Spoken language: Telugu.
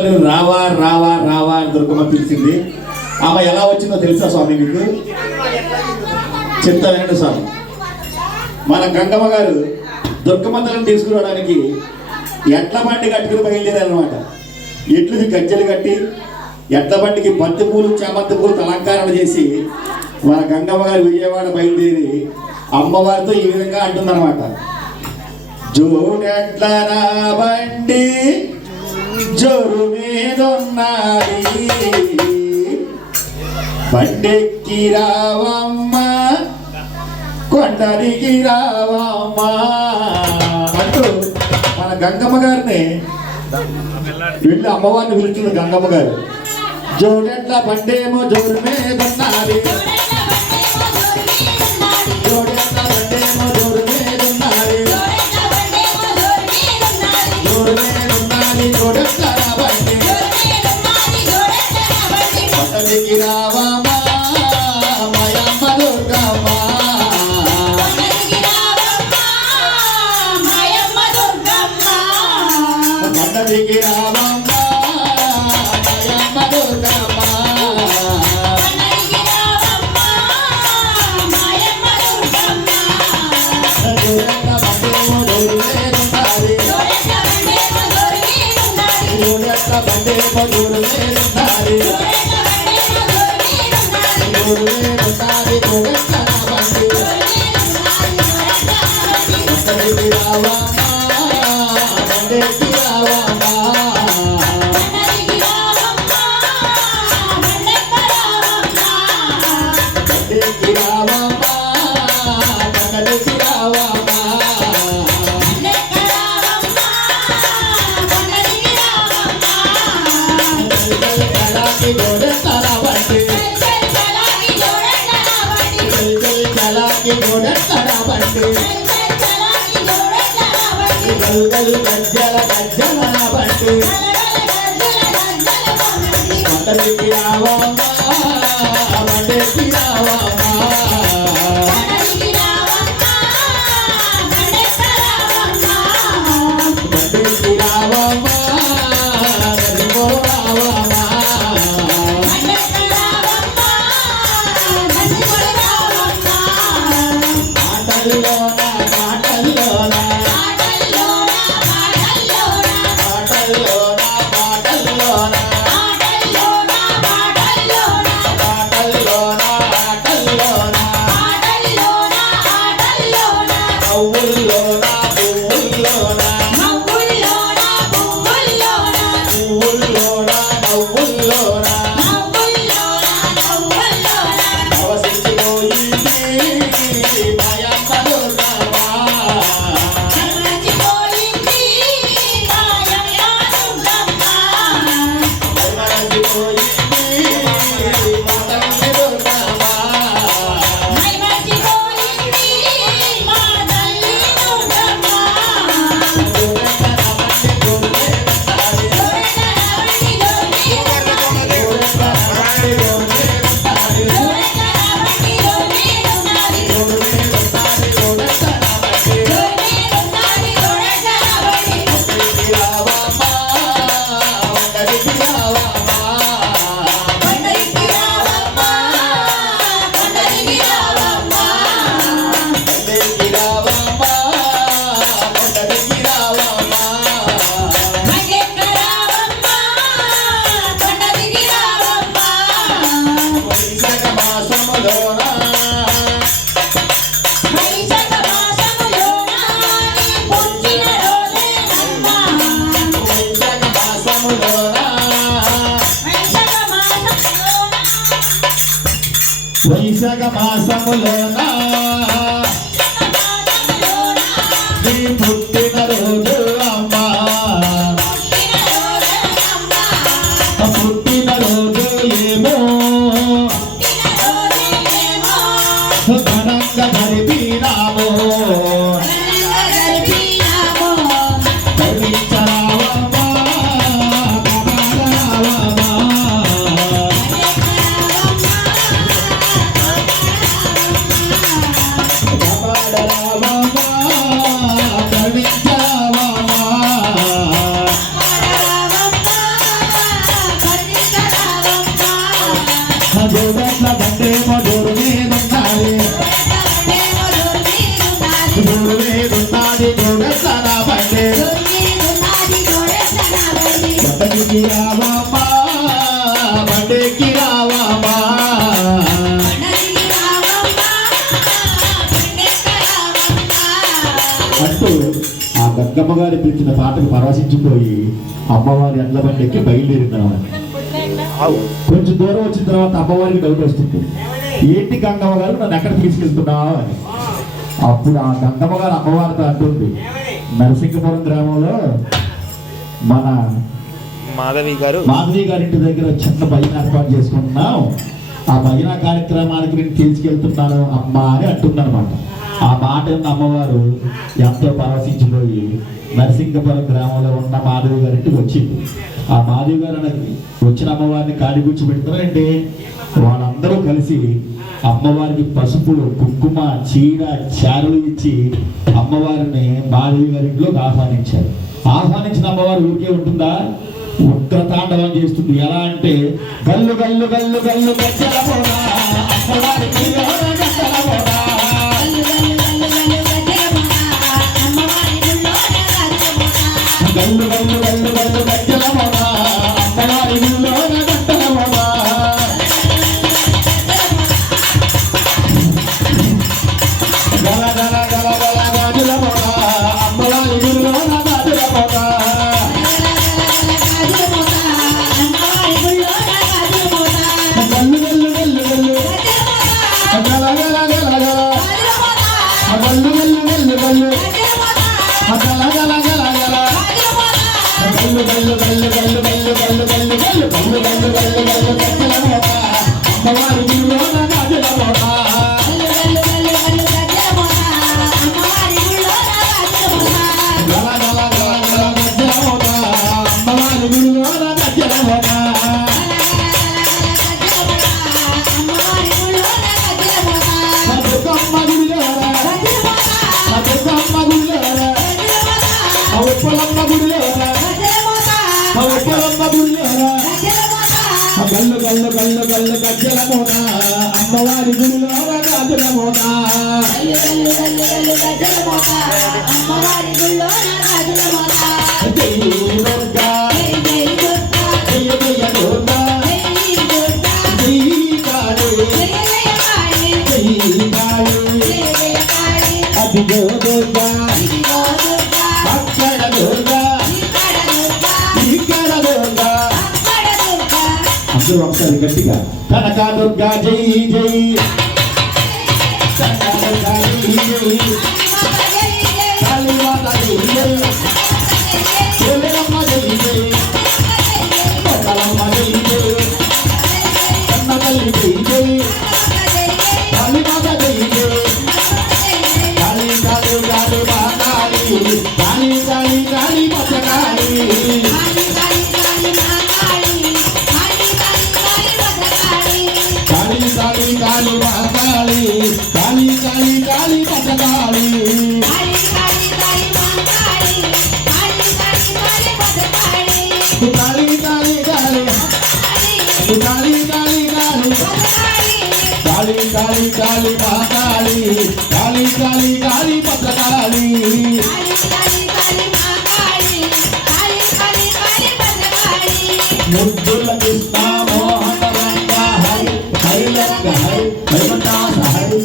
రావా రావా రావా అని దుర్గమ్మ పిలిచింది. ఆమె ఎలా వచ్చిందో తెలుసా స్వామి మీకు? చెప్తా వినండి స్వామి. మన గంగమ్మ గారు దుర్గమ్మ తల్లిని తీసుకురావడానికి ఎడ్ల బండి కట్టుకుని బయలుదేరారనమాట. ఎడ్లకి గజ్జలు కట్టి ఎడ్ల బండికి బంతి పూలు చామంతి పూలు అలంకరణ చేసి మన గంగమ్మ గారు విజయవాడ బయలుదేరి అమ్మవారితో ఈ విధంగా అంటుందన్నమాట. జోడెడ్ల బండి జోరు మీదున్నది, బండెక్కి రావమ్మ కొండరికి రావమ్మ అంటూ మన గంగమ్మ గారిని వెళ్ళి అమ్మవారిని పిలుస్తుంది గంగమ్మ గారు. జోడెడ్ల బండేమో జోరు మీదున్నది, జోడెడ్ల బండేమో జోరు మీదున్నది, జోరు మీదున్నది జోడెడ్ల బండి కొండరికి రావమ్మ మయమ్మ దుర్గమ్మ, కొండరికి రావమ్మ మయమ్మ దుర్గమ్మ. జోడెడ్ల బండేమో జోరు మీదున్నది, జోడెడ్ల బండేమో జోరు మీదున్నది, జోరు మీదున్నది జోడెడ్ల బండి కొండరికి రావమ్మ బండెక్కి రావమ్మ, బండెక్కి రావమ్మ కొండరికి రావమ్మ. జోడెడ్ల బండి జోడెడ్ల బండి గల్గల్ గజ్జల గజ్జల బండి కొండరికి రావమ్మ బండెక్కి రావమ్మ, బండెక్కి రావమ్మ నదిగో రావమ్మ, మాటల్లోన మాటల్లోన మాటల్లోన మాటల్లోన మాటల్లోన పువ్వుల్లోన పువ్వుల్లోన పువ్వుల్లోన నవ్వుల్లోన అవసించిపోయింది మాయమ్మ దుర్గమ్మ, మరచిపోయింది మా తల్లి దుర్గమ్మ. వైశాఖ మాసములోన నీ పుట్టిన రోజు అమ్మ, పుట్టిన రోజు ఏమో ఘనంగా జరిపినాము, పండగకి రావమ్మా పండగకి రావమ్మా అంటూ ఆ గంగమ్మ గారి పిలిచిన పాటకు పరవశించిపోయి అమ్మవారి ఎడ్ల బండి ఎక్కి బయలుదేరినామని. కొంచెం దూరం వచ్చిన తర్వాత అమ్మవారికి డౌట్ వస్తుంది, ఏంటి గంగమ్మ గారు నన్ను ఎక్కడ తీసుకెళ్తున్నావు అని. అప్పుడు ఆ గంగమ్మ గారు అమ్మవారితో అంటుంది, నరసింహపురం గ్రామంలో మన మాధవి గారి ఇంటి దగ్గర చిన్న భజన ఏర్పాటు చేసుకుంటున్నాం, ఆ భజన కార్యక్రమానికి నేను తీసుకెళ్తున్నాను అమ్మా అని అంటుందన్నమాట. ఆ మాట ఉన్న అమ్మవారు ఎంతో పరవశించిపోయి నరసింహపురం గ్రామంలో ఉన్న మాధవి గారింటికి వచ్చింది. ఆ మాధవి గారు వచ్చిన అమ్మవారిని కాడి కూర్చోబెడతారంటే వాళ్ళందరూ కలిసి అమ్మవారికి పసుపు కుంకుమ చీర చారులు ఇచ్చి అమ్మవారిని మాధవి గారింట్లోకి ఆహ్వానించారు. ఆహ్వానించిన అమ్మవారు ఊరికే ఉంటుందా, ఉగ్రతాండవం చేస్తుంది. ఎలా అంటే గల్లు గల్లు గల్లు గల్లు గజ్జల పోదా అమ్మవారి గజ్జల పోదా గల్లు గల్లు గల్లు గల్లు గజ్జల పోదా అమ్మవారి గుళ్ళోన గజ్జల పోదా గల గల గల గల గాజుల పోదా అమ్మవారి గుళ్ళోన గాజుల పోదా గల్లు గల్లు గల్లు గల్లు గల గల గల గల గల్లు గల్లు గల్లు గల్లు గల గల గల గల గల్లు గల్లు గల్లు గల్లు గల్లు గల్లు గల్లు గల్లు గల్లు గల్లు గల్లు గల్లు గజ్జల పోదా అమ్మవారి గుళ్ళోన గాజుల పోదా గల గల గల గల గజ్జల పోదా అమ్మవారి గుళ్ళోన గజ్జల పోదా దుర్గమ్మ గుడిలోన దుర్గమ్మ గుడిలోన ఉప్పలమ్మ గుడిలోన ఉప్పలమ్మ గుడిలోన గల్లు గల్లు గల్లు గల్లు గజ్జల పోదా అమ్మవారి గుడిలోన గాజుల పోదా జై దుర్గా జయ జయ దుర్గా జై కాళీ జై కాళీ అదిగో దుర్గా అక్కడ దుర్గా ఇక్కడ దుర్గా అందరూ ఒకసారి గట్టిగా కనక దుర్గా జై జై కనక దుర్గా జై జై కాళీమాత జై జై కోలమ్మ జై జై కోలమ్మ జై జై కన్నతల్లి జై జై కాళీమాత జై జై కాళీ కాళీ కాళీ మహాకాళీ కాళీ కాళీ కాళీ భద్రకాళీ కాళీ కాళీ కాళీ మహాకాళీ కాళీ కాళీ కాళీ భద్రకాళీ కాళీ కాళీ కాళీ కాళీ కాళీ కాళీ కాళీ కాళీ కాళీ మహాకాళీ కాళీ కాళీ కాళీ భద్రకాళీ ముద్దుల కృష్ణ మోహన రంగ హరి హరి రంగ హరి హరిమంతాస హరి